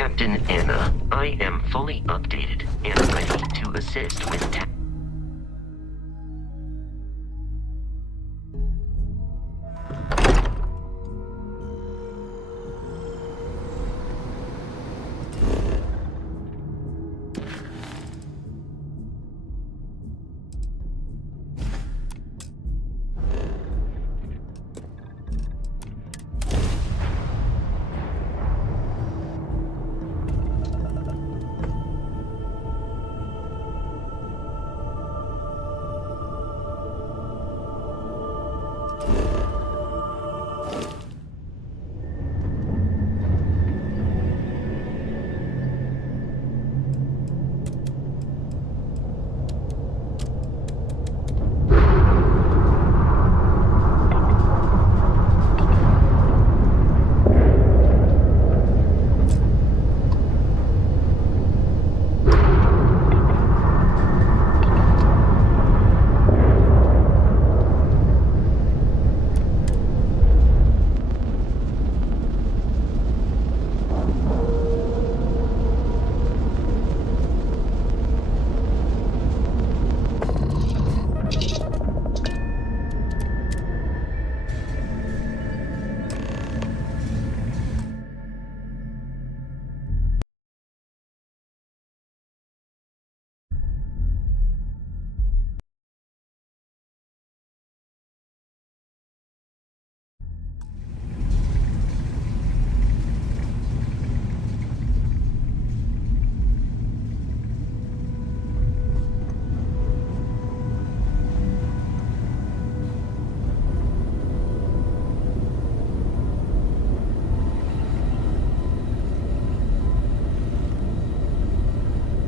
Captain Anna, I am fully updated and ready to assist with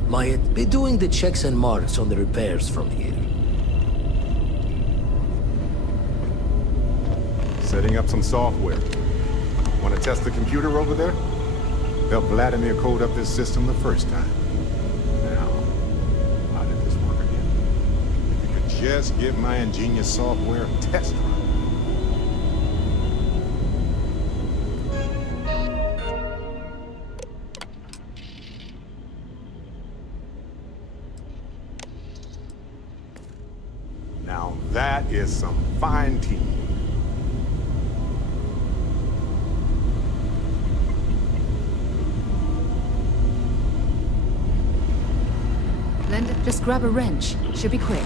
Might be doing the checks and marks on the repairs from here. Setting up some software. Want to test the computer over there? Help Vladimir code up this system the first time. Now, how did this work again? If you could just give my ingenious software a test run. Now that is some fine teamwork. Linda, just grab a wrench. Should be quick.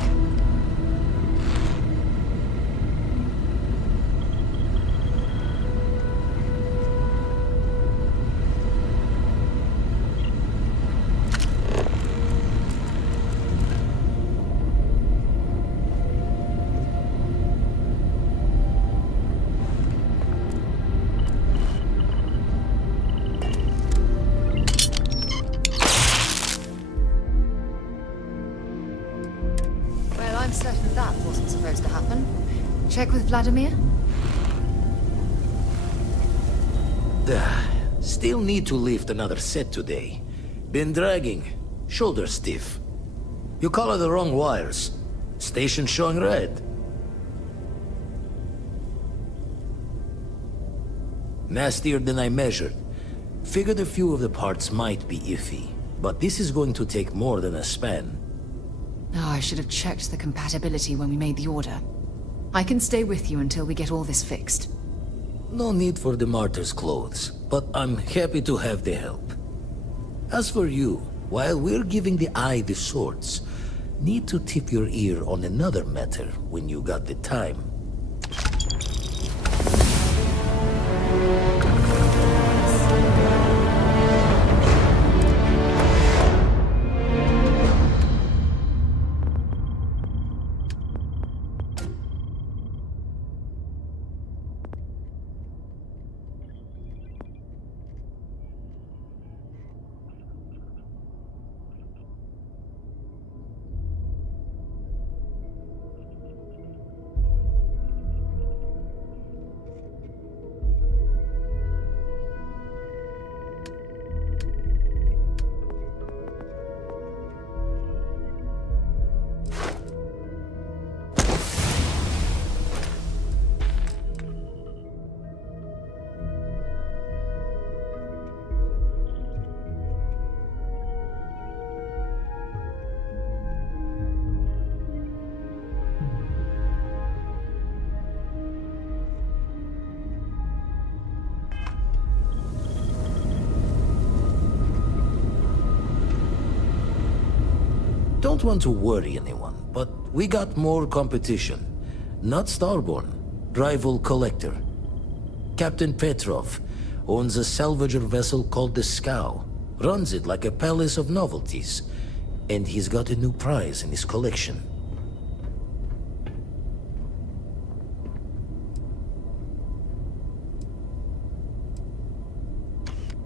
I'm certain that wasn't supposed to happen. Check with Vladimir? Still need to lift another set today. Been dragging. Shoulder stiff. You color the wrong wires. Station showing red. Nastier than I measured. Figured a few of the parts might be iffy. But this is going to take more than a span. Oh, I should have checked the compatibility when we made the order. I can stay with you until we get all this fixed. No need for the martyr's clothes, but I'm happy to have the help. As for you, while we're giving the eye the swords, need to tip your ear on another matter when you got the time. don't want to worry anyone, but we got more competition. Not Starborn, rival collector. Captain Petrov owns a salvager vessel called the Scow. Runs it like a palace of novelties. And he's got a new prize in his collection.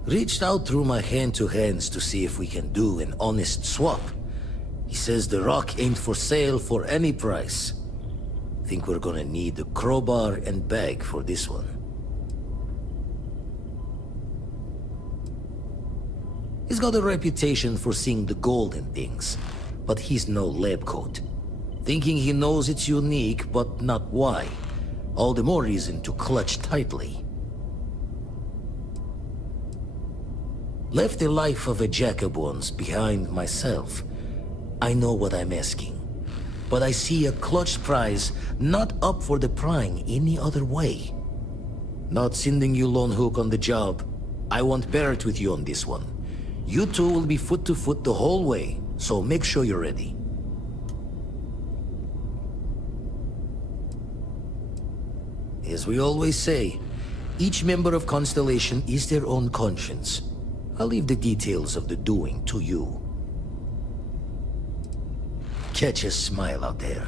Reached out through my hand-to-hands to see if we can do an honest swap. He says the rock ain't for sale for any price. Think we're gonna need a crowbar and bag for this one. He's got a reputation for seeing the gold in things, but he's no lab coat. Thinking he knows it's unique, but not why. All the more reason to clutch tightly. Left the life of a Jacobons behind myself. I know what I'm asking. But I see a clutch prize not up for the prying any other way. Not sending you lone hook on the job. I want Barrett with you on this one. You two will be foot to foot the whole way, so make sure you're ready. As we always say, each member of Constellation is their own conscience. I'll leave the details of the doing to you. Catch a smile out there.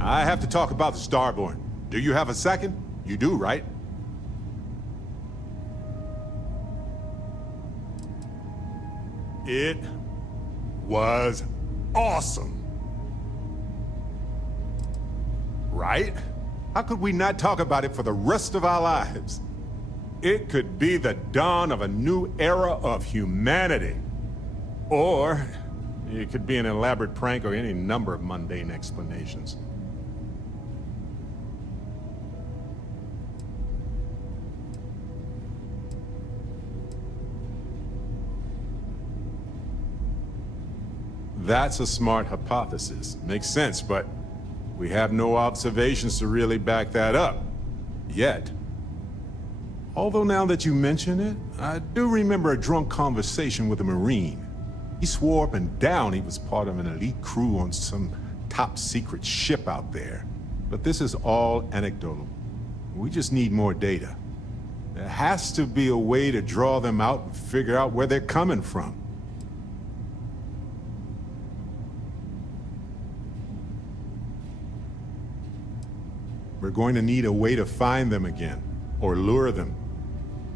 I have to talk about the Starborn. Do you have a second? You do, right? It was awesome. Right? How could we not talk about it for the rest of our lives? It could be the dawn of a new era of humanity. Or it could be an elaborate prank or any number of mundane explanations. That's a smart hypothesis. Makes sense, but we have no observations to really back that up. Yet. Although now that you mention it, I do remember a drunk conversation with a Marine. He swore up and down he was part of an elite crew on some top-secret ship out there. But this is all anecdotal. We just need more data. There has to be a way to draw them out and figure out where they're coming from. We're going to need a way to find them again, or lure them.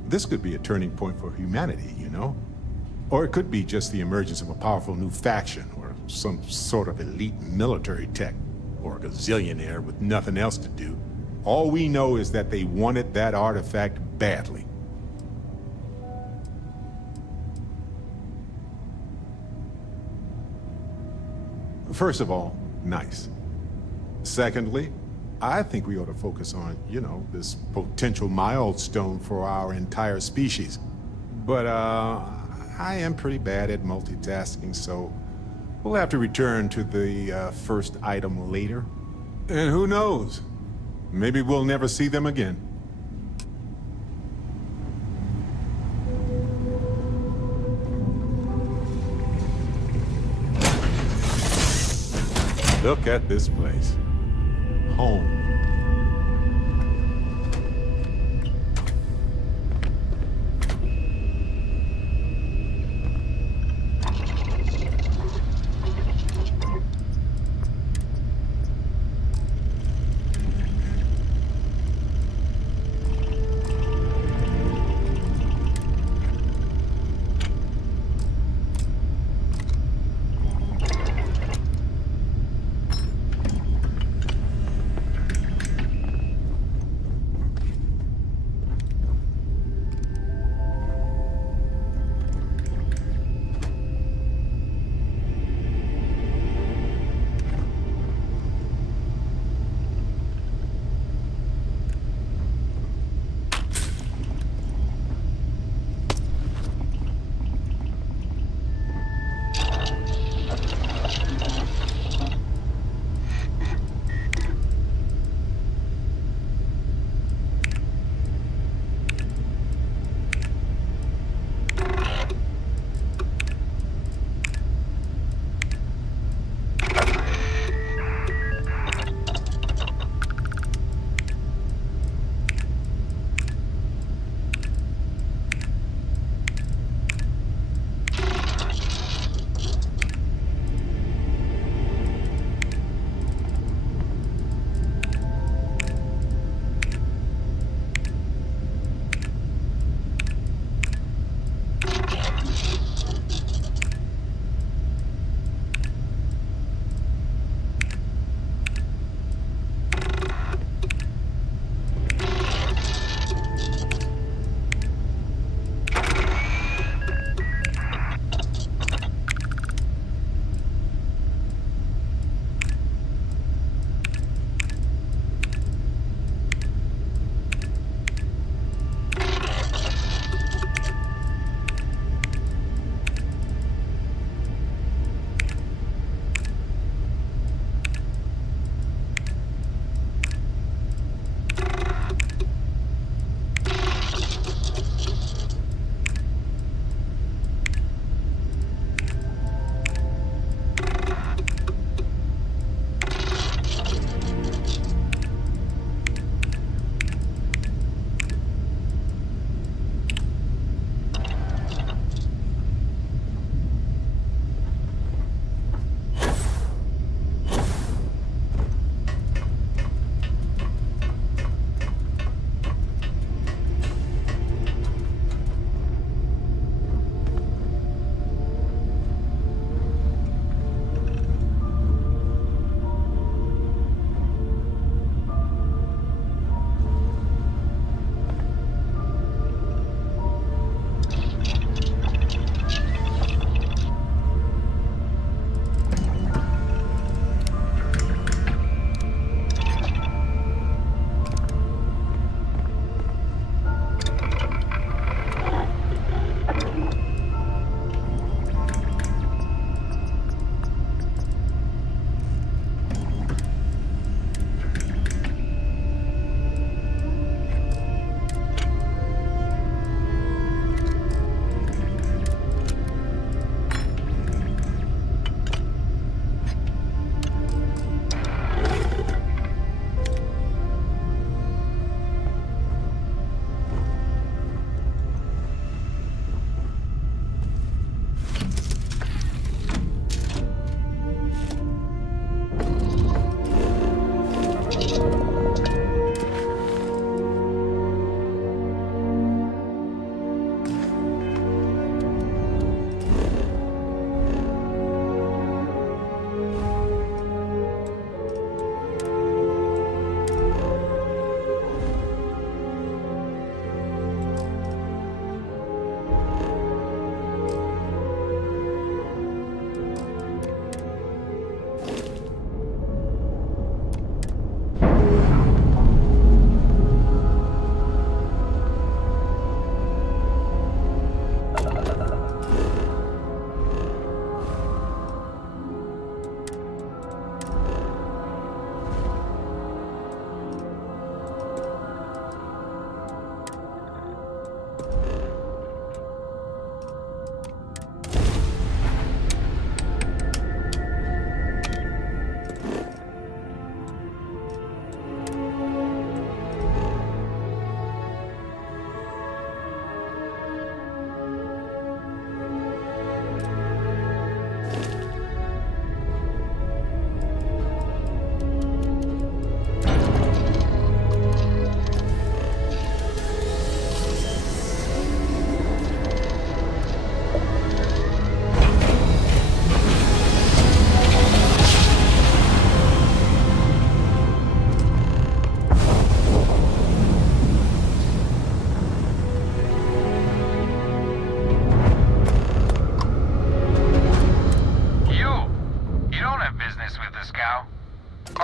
This could be a turning point for humanity, you know? Or it could be just the emergence of a powerful new faction, or some sort of elite military tech, or a gazillionaire with nothing else to do. All we know is that they wanted that artifact badly. First of all, nice. Secondly, I think we ought to focus on, you know, this potential milestone for our entire species. But, I am pretty bad at multitasking, so we'll have to return to the first item later. And who knows? Maybe we'll never see them again. Look at this place. Home.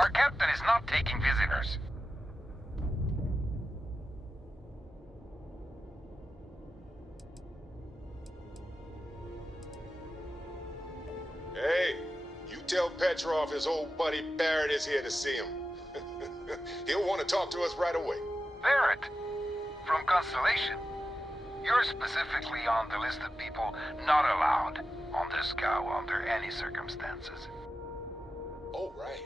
Our captain is not taking visitors. Hey, you tell Petrov his old buddy Barrett is here to see him. He'll want to talk to us right away. Barrett, from Constellation. You're specifically on the list of people not allowed on the scow under any circumstances. Oh, right.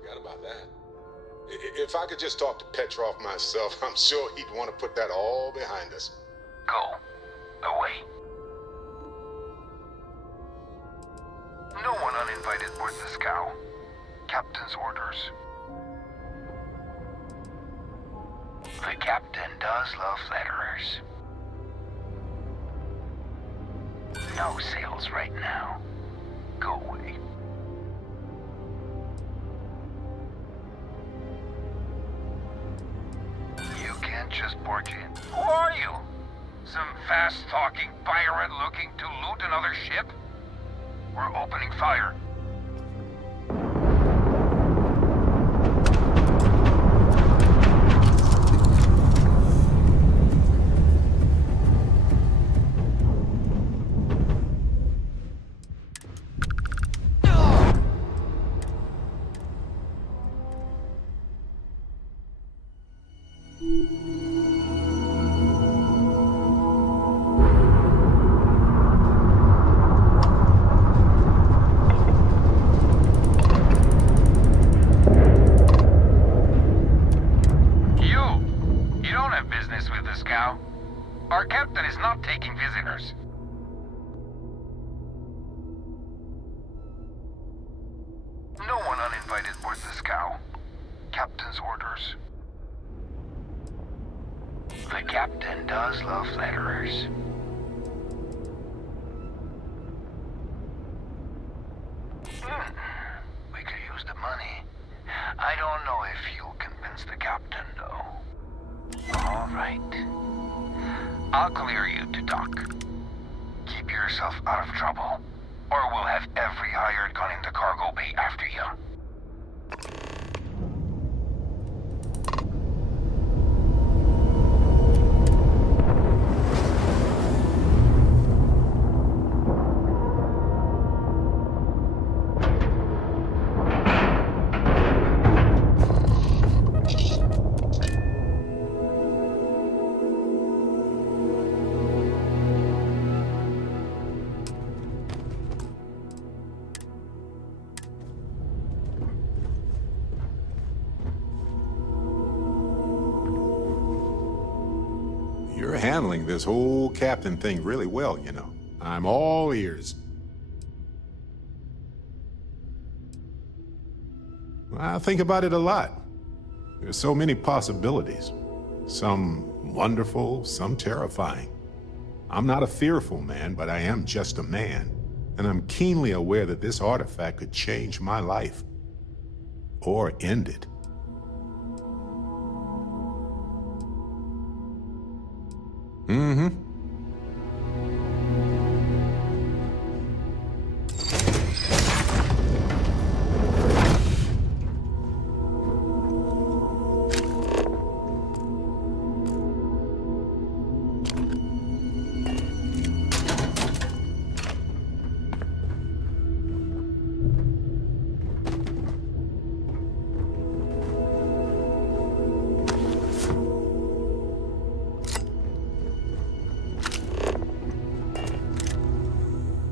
Forgot about that. If I could just talk to Petrov myself, I'm sure he'd want to put that all behind us. Go. Away. No one uninvited boards the scow. Captain's orders. The captain does love letterers. No sales right now. Go away. You can't just barge in. Who are you? Some fast-talking pirate looking to loot another ship? We're opening fire. Our captain is not taking visitors. No one uninvited boards the scow. Captain's orders. The captain does love letterers. We could use the money. I don't know if you'll convince the captain, though. All right. I'll clear you to dock. Keep yourself out of trouble, or we'll have every hired gun in the cargo bay after you. You're handling this whole captain thing really well, you know. I'm all ears. I think about it a lot. There's so many possibilities. Some wonderful, some terrifying. I'm not a fearful man, but I am just a man. And I'm keenly aware that this artifact could change my life. Or end it. Mm-hmm.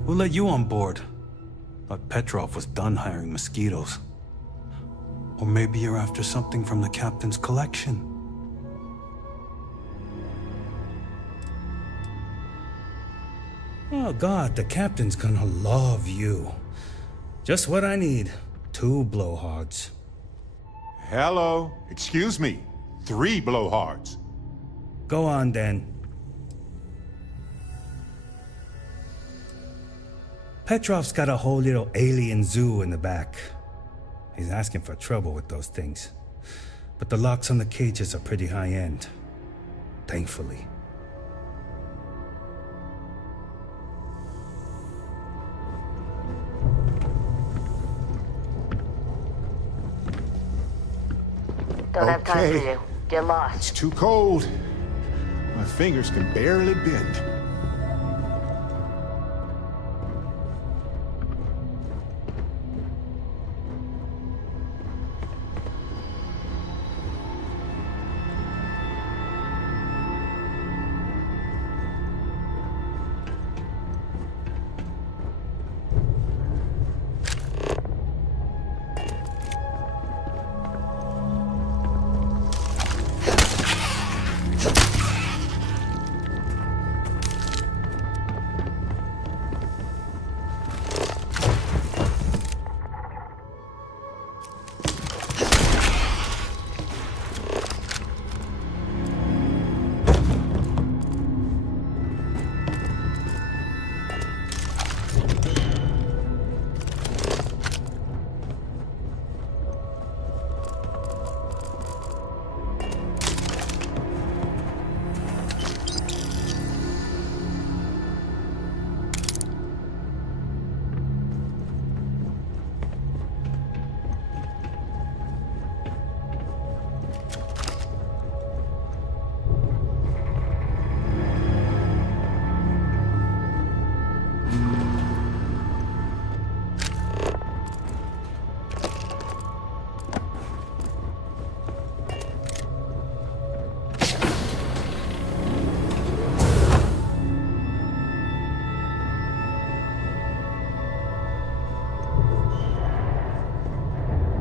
Who let you on board? Thought Petrov was done hiring mosquitoes. Or maybe you're after something from the captain's collection. Oh God, the captain's gonna love you. Just what I need. 2 blowhards. Hello. Excuse me. 3 blowhards. Go on then. Petrov's got a whole little alien zoo in the back. He's asking for trouble with those things. But the locks on the cages are pretty high-end. Thankfully. Don't have time for Okay. you. Get It's lost. too cold. My fingers can barely bend.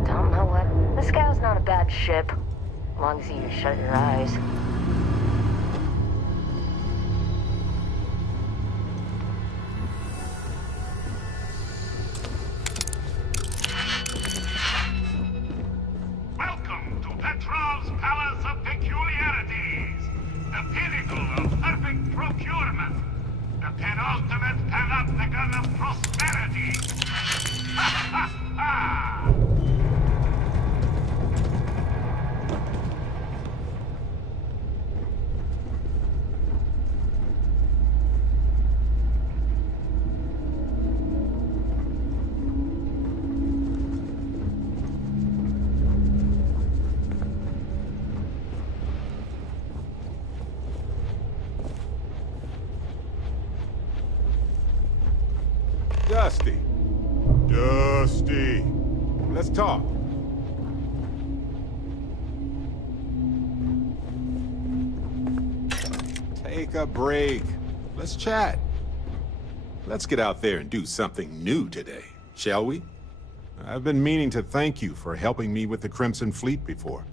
Don't know what? The Scow's not a bad ship. As long as you shut your eyes. Welcome to Petrov's Palace of Peculiarities, the pinnacle of perfect procurement, the penultimate panopticon of prosperity. Ha ha ha! Dusty. Dusty. Let's talk. Take a break. Let's chat. Let's get out there and do something new today, shall we? I've been meaning to thank you for helping me with the Crimson Fleet before.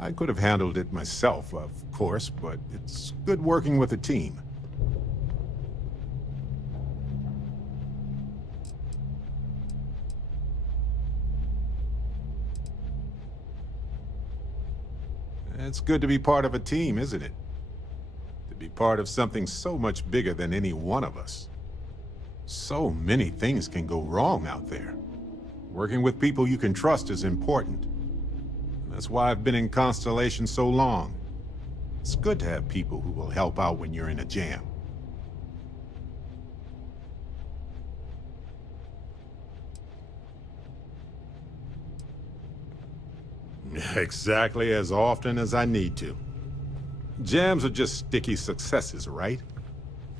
I could have handled it myself, of course, but it's good working with a team. It's good to be part of a team, isn't it? To be part of something so much bigger than any one of us. So many things can go wrong out there. Working with people you can trust is important. That's why I've been in Constellation so long. It's good to have people who will help out when you're in a jam. Exactly as often as I need to. Jams are just sticky successes, right?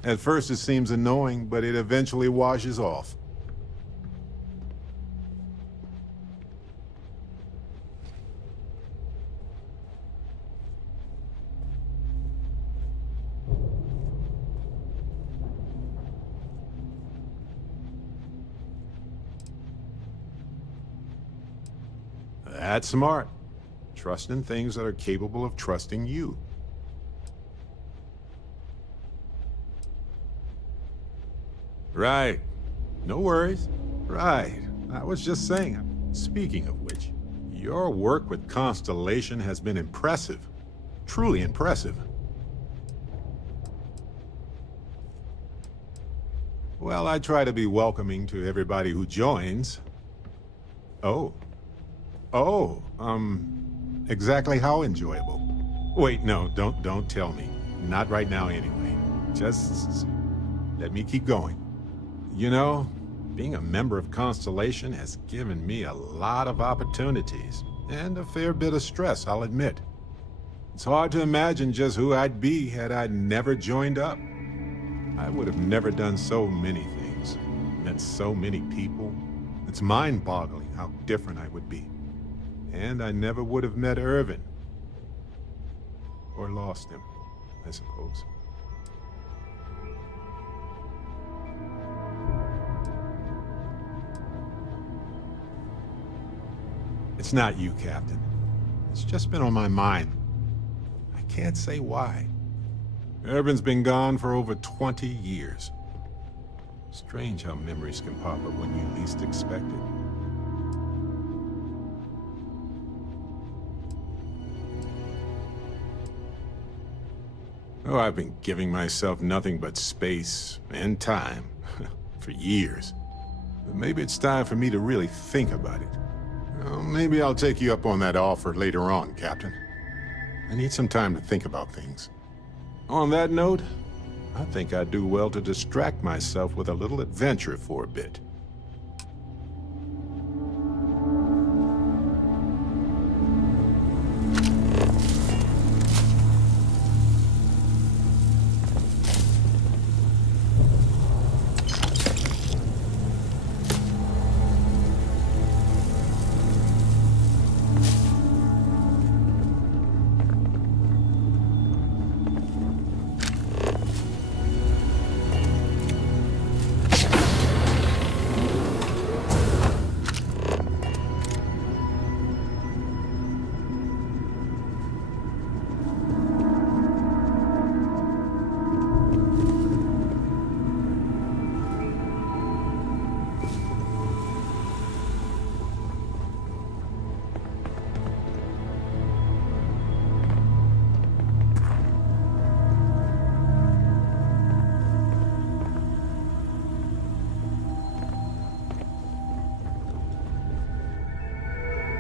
At first it seems annoying, but it eventually washes off. That's smart. Trust in things that are capable of trusting you. Right. No worries. Right. I was just saying. Speaking of which, your work with Constellation has been impressive. Truly impressive. Well, I try to be welcoming to everybody who joins. Oh. Oh, exactly how enjoyable? Wait, no, don't tell me. Not right now anyway. Just let me keep going. You know, being a member of Constellation has given me a lot of opportunities. And a fair bit of stress, I'll admit. It's hard to imagine just who I'd be had I never joined up. I would have never done so many things, met so many people. It's mind-boggling how different I would be. And I never would have met Irvin. Or lost him, I suppose. It's not you, Captain. It's just been on my mind. I can't say why. Irvin's been gone for over 20 years. Strange how memories can pop up when you least expect it. Oh, I've been giving myself nothing but space and time for years. But maybe it's time for me to really think about it. Well, maybe I'll take you up on that offer later on, Captain. I need some time to think about things. On that note, I think I'd do well to distract myself with a little adventure for a bit.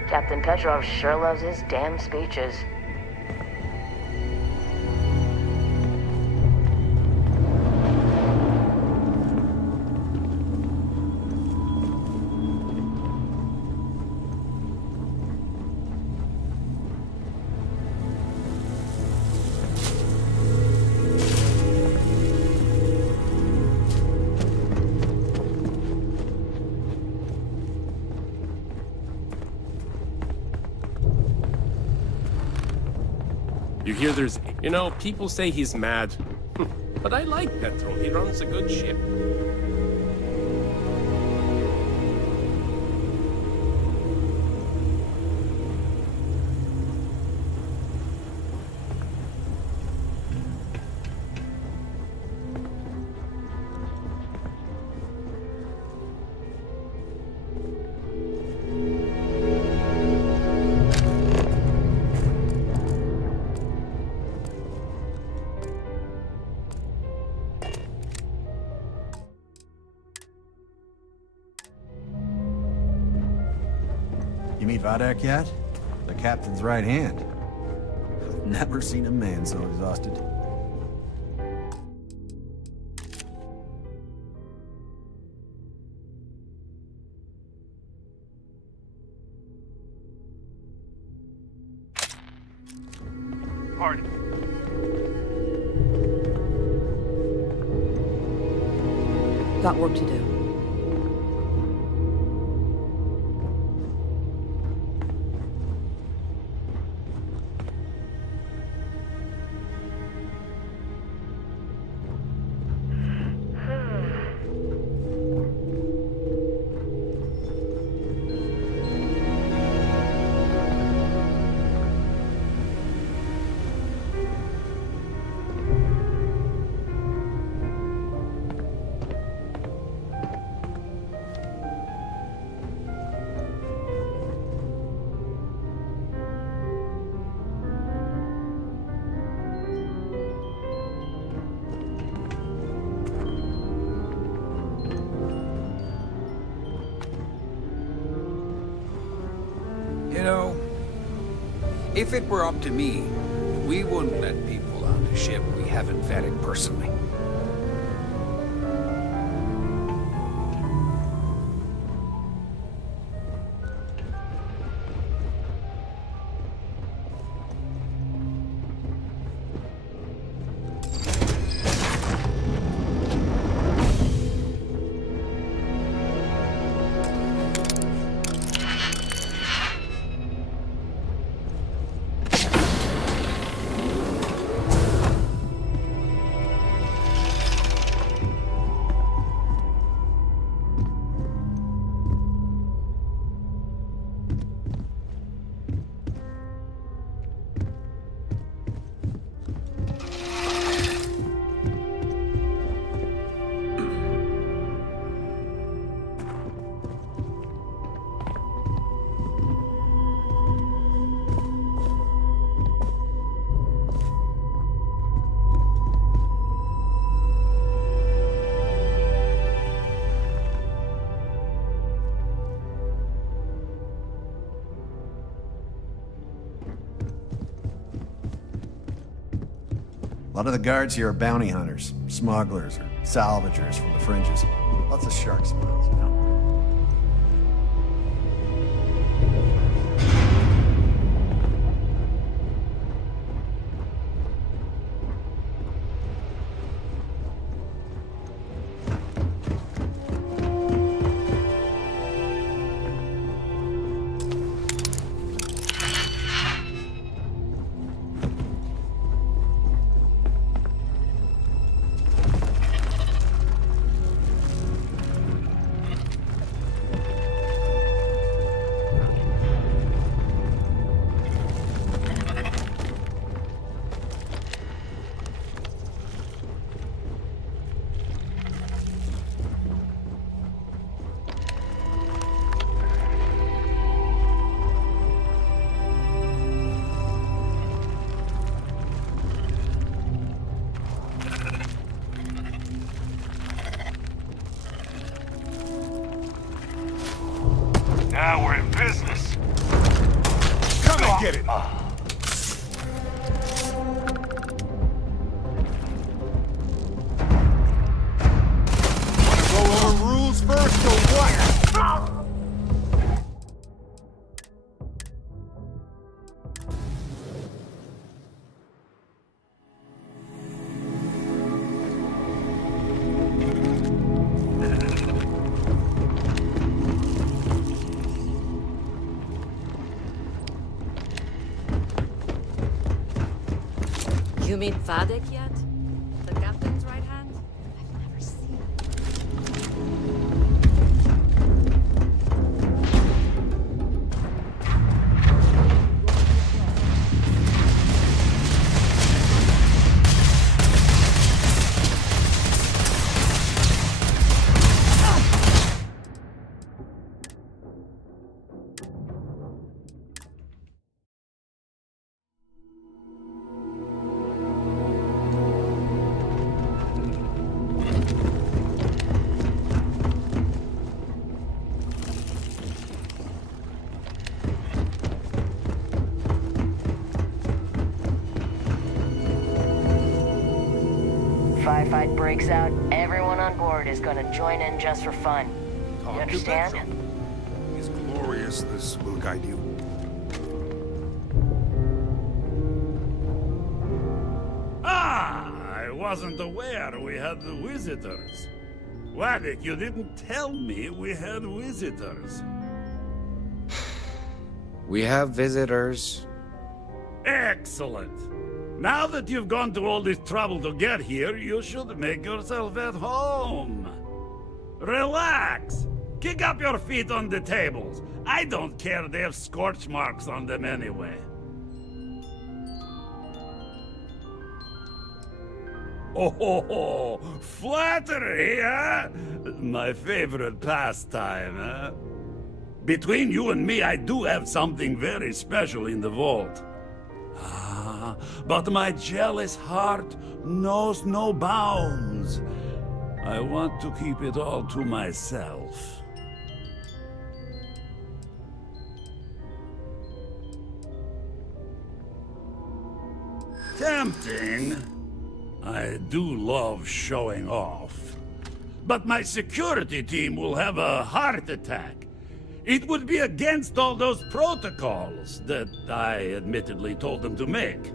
Captain Petrov sure loves his damn speeches. You hear there's... You know, people say he's mad. But I like Petrov. He runs a good ship. You meet Vadak yet? The captain's right hand. I've never seen a man so exhausted. Pardon. Got work to do. You know, if it were up to me, we wouldn't let people on a ship we haven't vetted personally. lot of the guards here are bounty hunters, smugglers, or salvagers from the fringes. Lots of shark smiles, you know? Now we're in business. Come and get it! Wanna go over rules first or what? You meet Vadek yet? The captain's right hand? I've never seen. Firefight breaks out, everyone on board is gonna join in just for fun. You understand? Is glorious, this will guide you. Ah! I wasn't aware we had visitors. Waddick, you didn't tell me we had visitors. We have visitors. Excellent. Now that you've gone to all this trouble to get here, you should make yourself at home. Relax. Kick up your feet on the tables. I don't care, they have scorch marks on them anyway. Oh, flattery, huh? My favorite pastime, huh? Between you and me, I do have something very special in the vault. But my jealous heart knows no bounds. I want to keep it all to myself. Tempting. I do love showing off. But my security team will have a heart attack. It would be against all those protocols that I admittedly told them to make.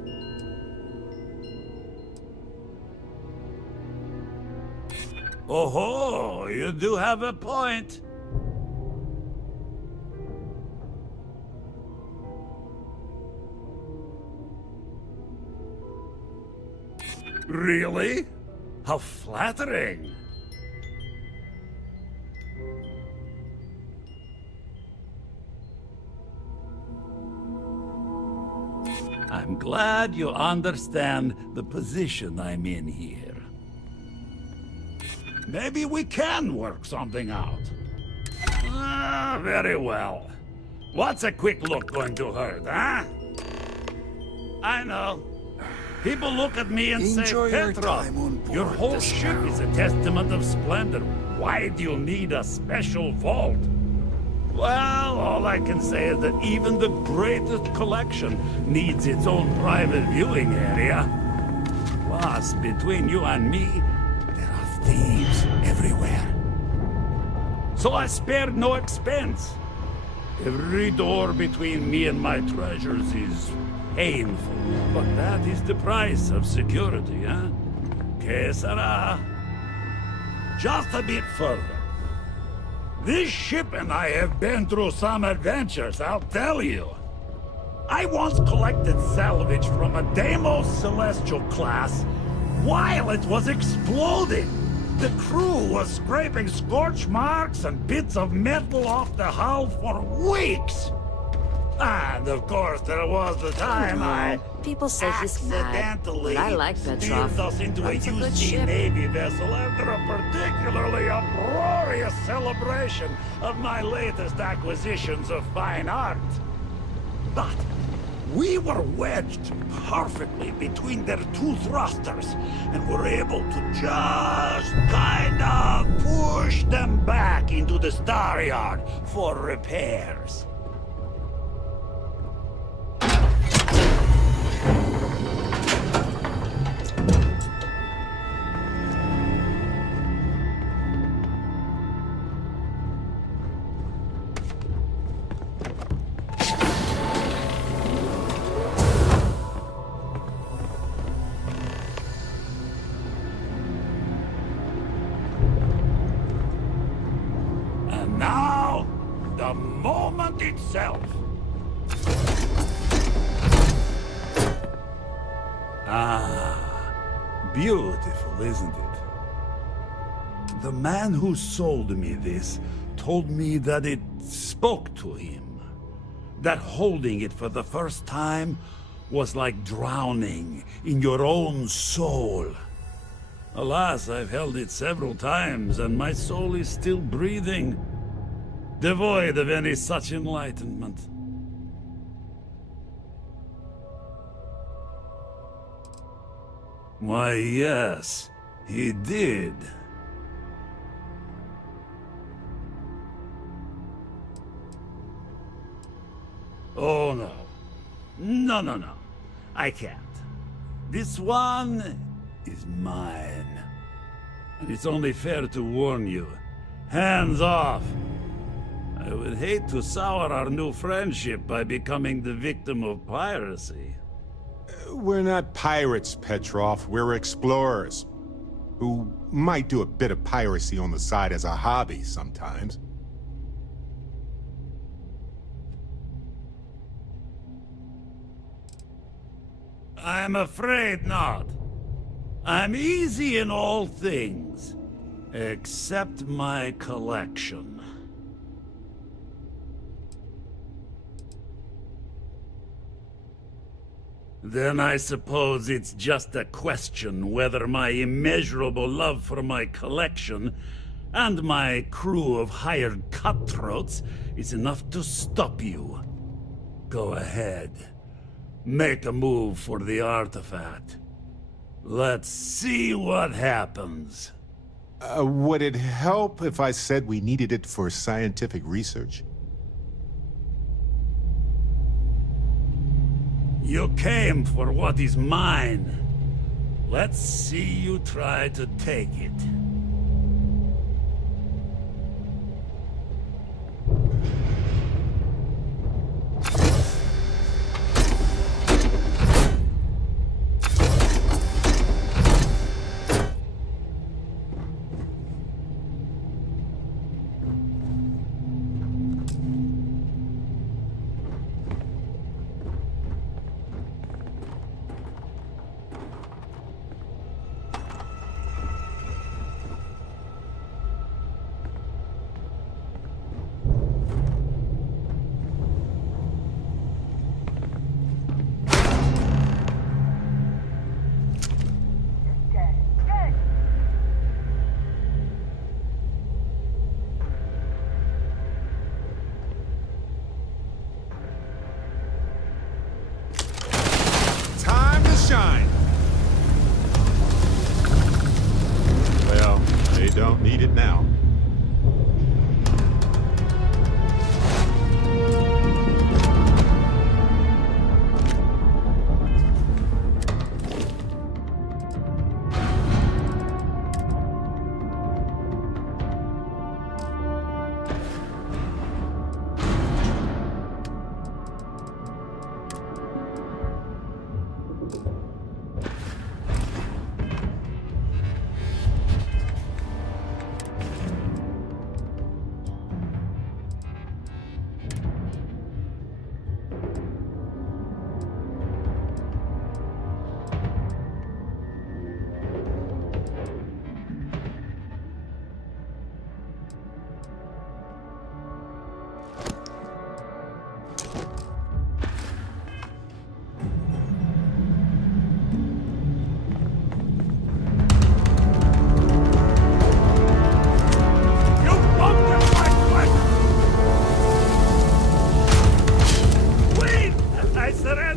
Oh, you do have a point. Really? How flattering. I'm glad you understand the position I'm in here. Maybe we can work something out. Very well. What's a quick look going to hurt, huh? I know. People look at me and Enjoy say, your Petrov, time on board your whole this ship town." is a testament of splendor. Why do you need a special vault? Well, all I can say is that even the greatest collection needs its own private viewing area. Plus, between you and me, there are thieves everywhere. So I spared no expense. Every door between me and my treasures is painful, but that is the price of security, huh? Que sera? Just a bit further. This ship and I have been through some adventures, I'll tell you. I once collected salvage from a Deimos Celestial class while it was exploding. The crew was scraping scorch marks and bits of metal off the hull for weeks. And of course, there was the time I People say he's mad, accidentally but I like steered Petrov. us into a That's a good UC ship. Navy vessel after a particularly uproarious celebration of my latest acquisitions of fine art. But we were wedged perfectly between their two thrusters and were able to just kind of push them back into the star yard for repairs. And now, the moment itself. Ah, beautiful, isn't it? The man who sold me this told me that it spoke to him. That holding it for the first time was like drowning in your own soul. Alas, I've held it several times, and my soul is still breathing, devoid of any such enlightenment. Why, yes, he did. Oh, no. No. I can't. This one is mine. And it's only fair to warn you. Hands off! I would hate to sour our new friendship by becoming the victim of piracy. We're not pirates, Petrov. We're explorers. Who might do a bit of piracy on the side as a hobby sometimes. I'm afraid not. I'm easy in all things, except my collection. Then I suppose it's just a question whether my immeasurable love for my collection and my crew of hired cutthroats is enough to stop you. Go ahead. Make a move for the artifact. Let's see what happens. Would it help if I said we needed it for scientific research? You came for what is mine. Let's see you try to take it.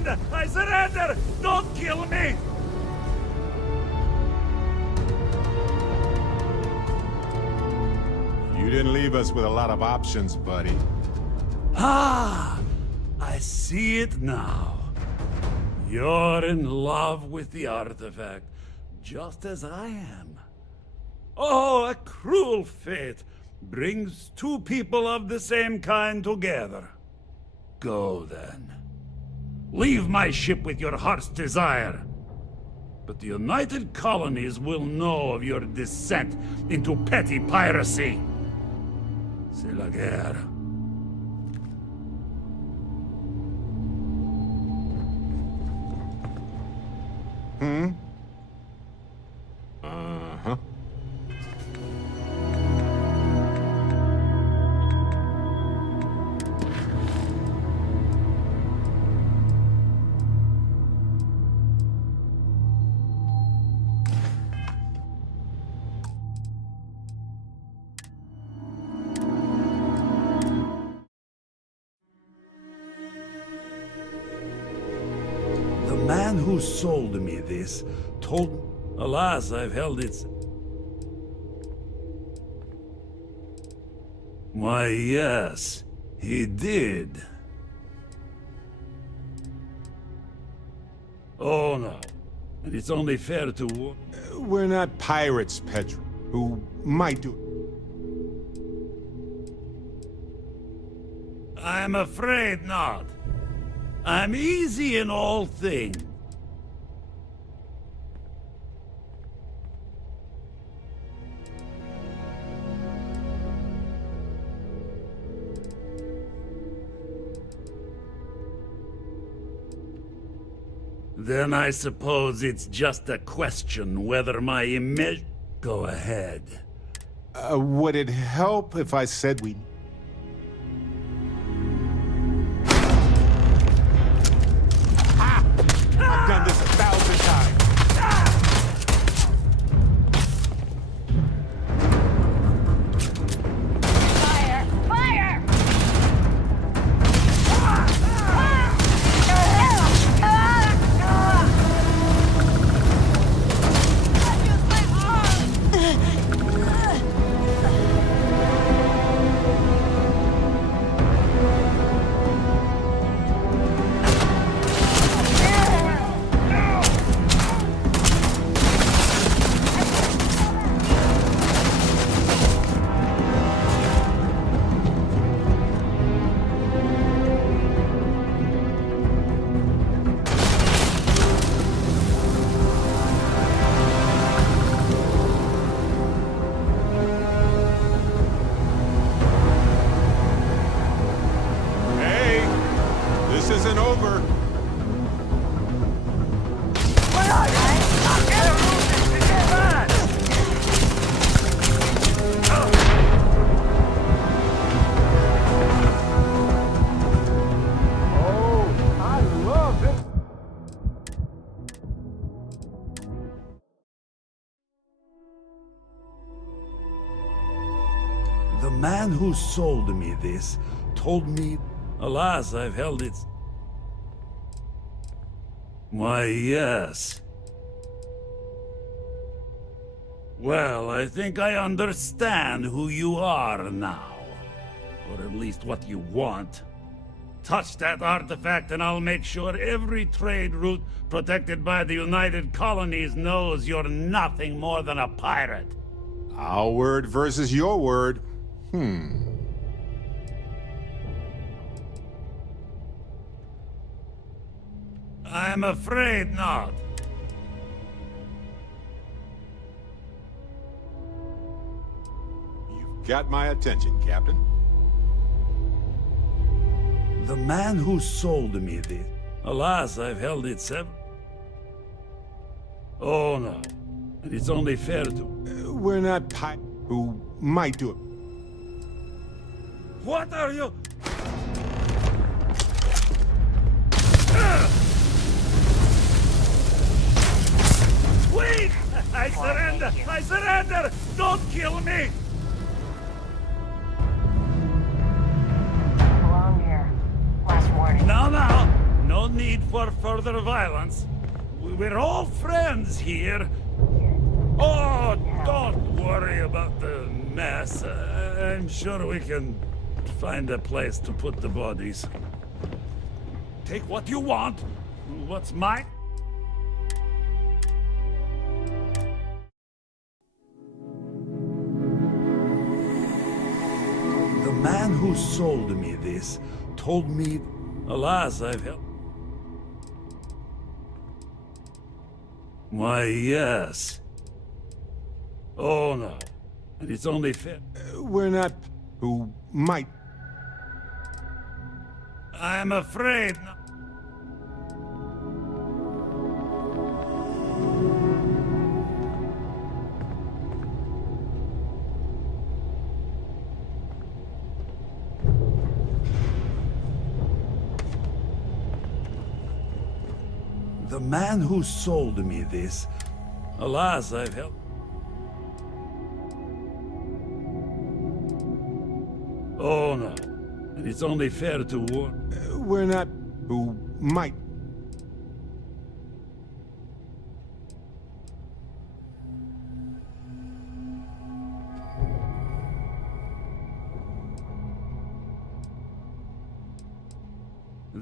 surrender! I surrender! Don't kill me! You didn't leave us with a lot of options, buddy. Ah! I see it now. You're in love with the artifact, just as I am. Oh, a cruel fate brings two people of the same kind together. Go then. Leave my ship with your heart's desire. But the United Colonies will know of your descent into petty piracy. C'est la guerre. Uh-huh. The man who sold me this told... Alas, I've held its... Why, yes, he did. Oh, no. And it's only fair to... We're not pirates, Pedro, who might do... I'm afraid not. I'm easy in all things. Then I suppose it's just a question whether my image... Go ahead. Would it help if I said we... I've done this 1,000 times. Fire! Fire! This isn't over. The man who sold me this told me, alas, I've held it. Why, yes. Well, I think I understand who you are now. Or at least what you want. Touch that artifact and I'll make sure every trade route protected by the United Colonies knows you're nothing more than a pirate. Our word versus your word. I'm afraid not. You've got my attention, Captain. The man who sold me this. Alas, I've held it Oh no. And it's only fair to... We're not who might do it. What are you... Wait! I surrender! I surrender! Don't kill me! Belong here. Last warning. No, no! No need for further violence. We're all friends here. Oh, don't worry about the mess. I'm sure we can find a place to put the bodies. Take what you want. What's mine? The man who sold me this told me, alas, I've helped. Why, yes. Oh, no. And it's only fair. We're not... who might... I'm afraid. The man who sold me this, alas, I've helped. Oh, no. And it's only fair to warn. We're not... who might...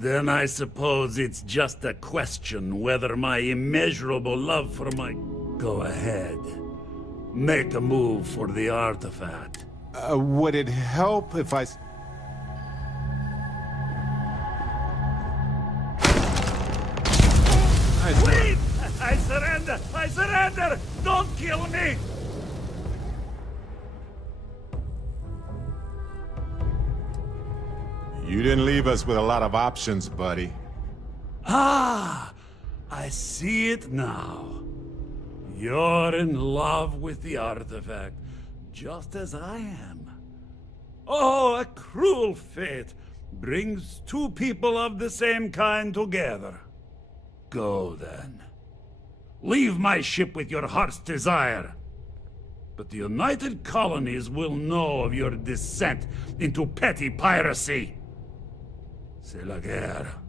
Then I suppose it's just a question whether my immeasurable love for my... Go ahead. Make a move for the artifact. would it help if I... Wait! I surrender! I surrender! Don't kill me! You didn't leave us with a lot of options, buddy. Ah! I see it now. You're in love with the artifact, just as I am. Oh, a cruel fate brings two people of the same kind together. Go, then. Leave my ship with your heart's desire. But the United Colonies will know of your descent into petty piracy. C'est la guerre.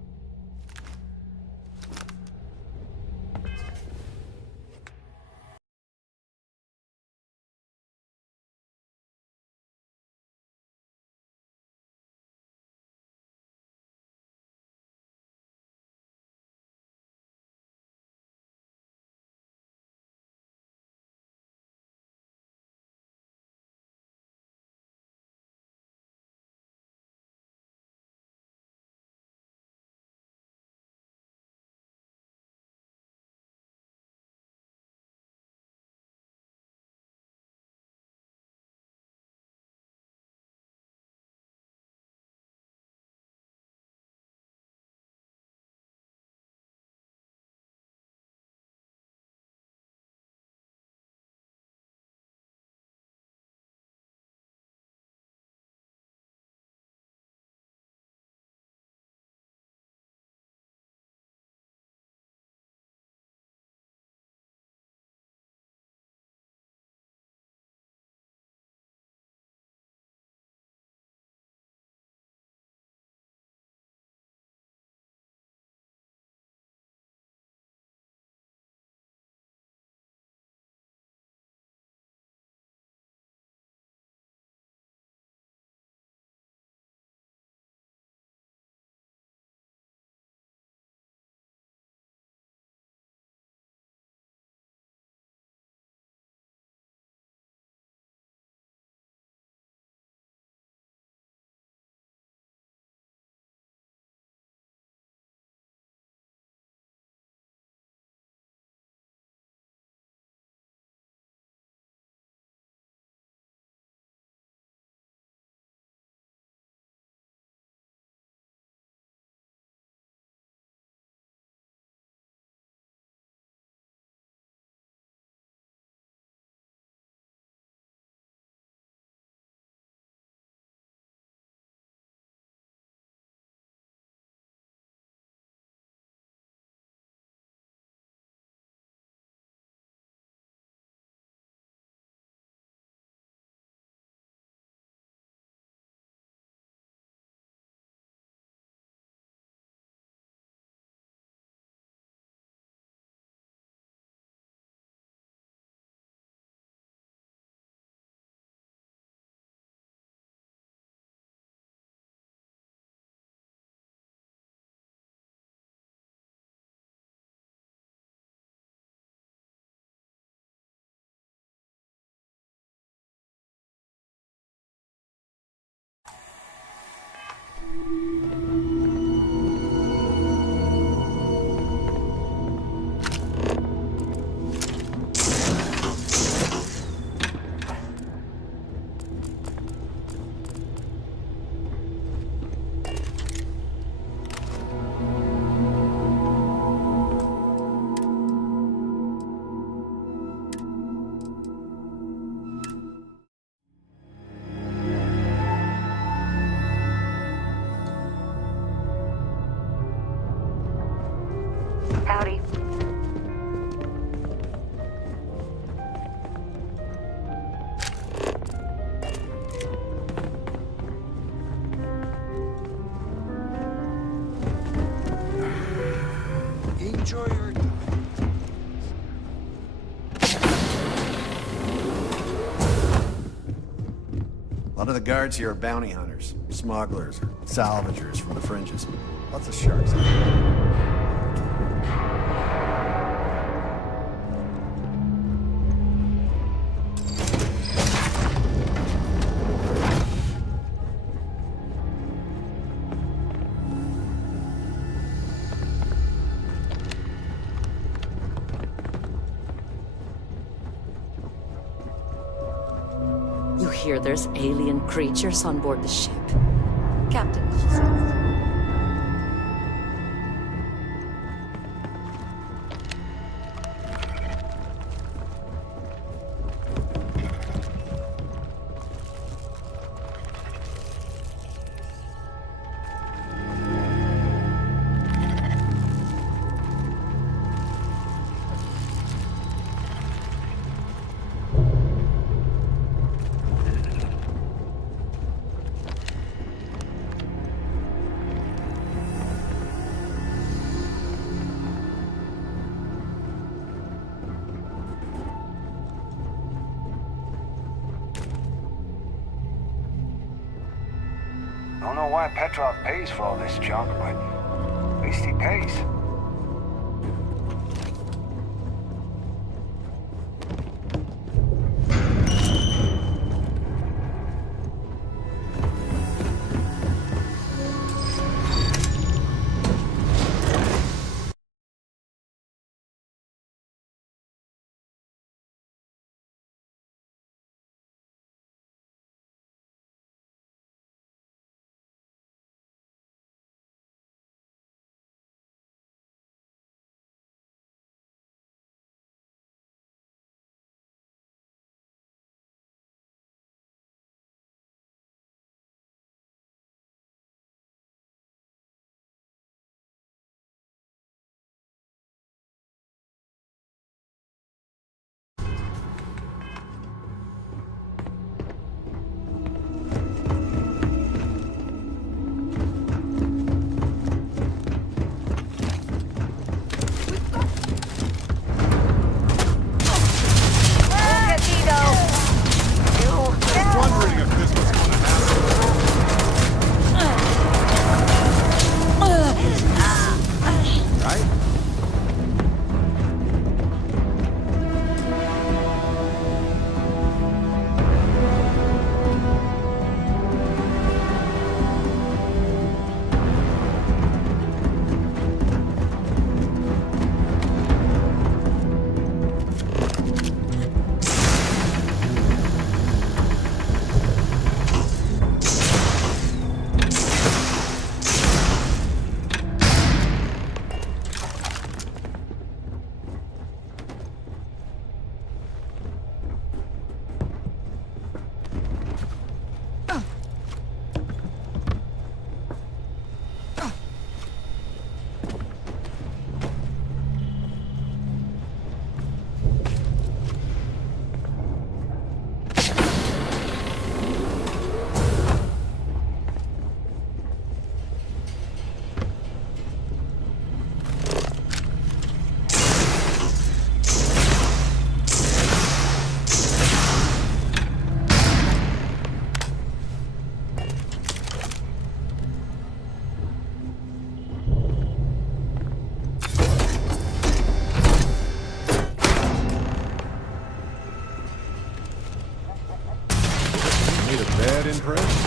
Enjoy your time. A lot of the guards here are bounty hunters, smugglers, or salvagers from the fringes. Lots of sharks out there. You hear there's alien creatures on board the ship? Captain, she says. Don't know why Petrov pays for all this junk, but at least he pays. Wondering if this was gonna happen. Right? Made a bad impression.